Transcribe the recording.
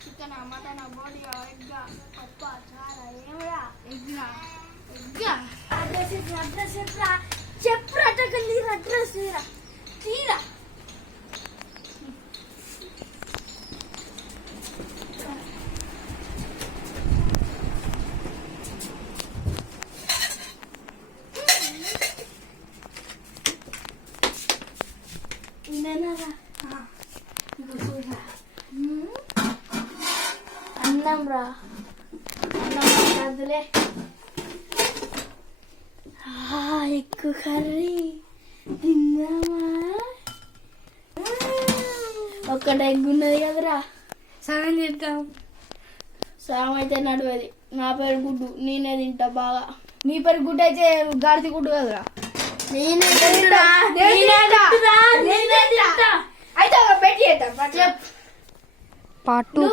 Chicken mutton బోడి egg పప్పు చాలా ఏమరా ఎగ్ అడ్రస్ చెప్పురా అడ్రస్ తీరా అన్నం రా అన్నం ఎక్కువ కర్రీ తిందామా ఒక్కటి ఎగ్ ఉన్నది కదరా సగం చేద్దాం. సగం అయితే నడవది. నా పేరు గుడ్డు, నేనే తింటా బాగా. నీ పేరు గుడ్డు అయితే గాడిది గుడ్డు కదరా. అయితే ఒక పెట్టి చేద్దాం. పార్ట్ 2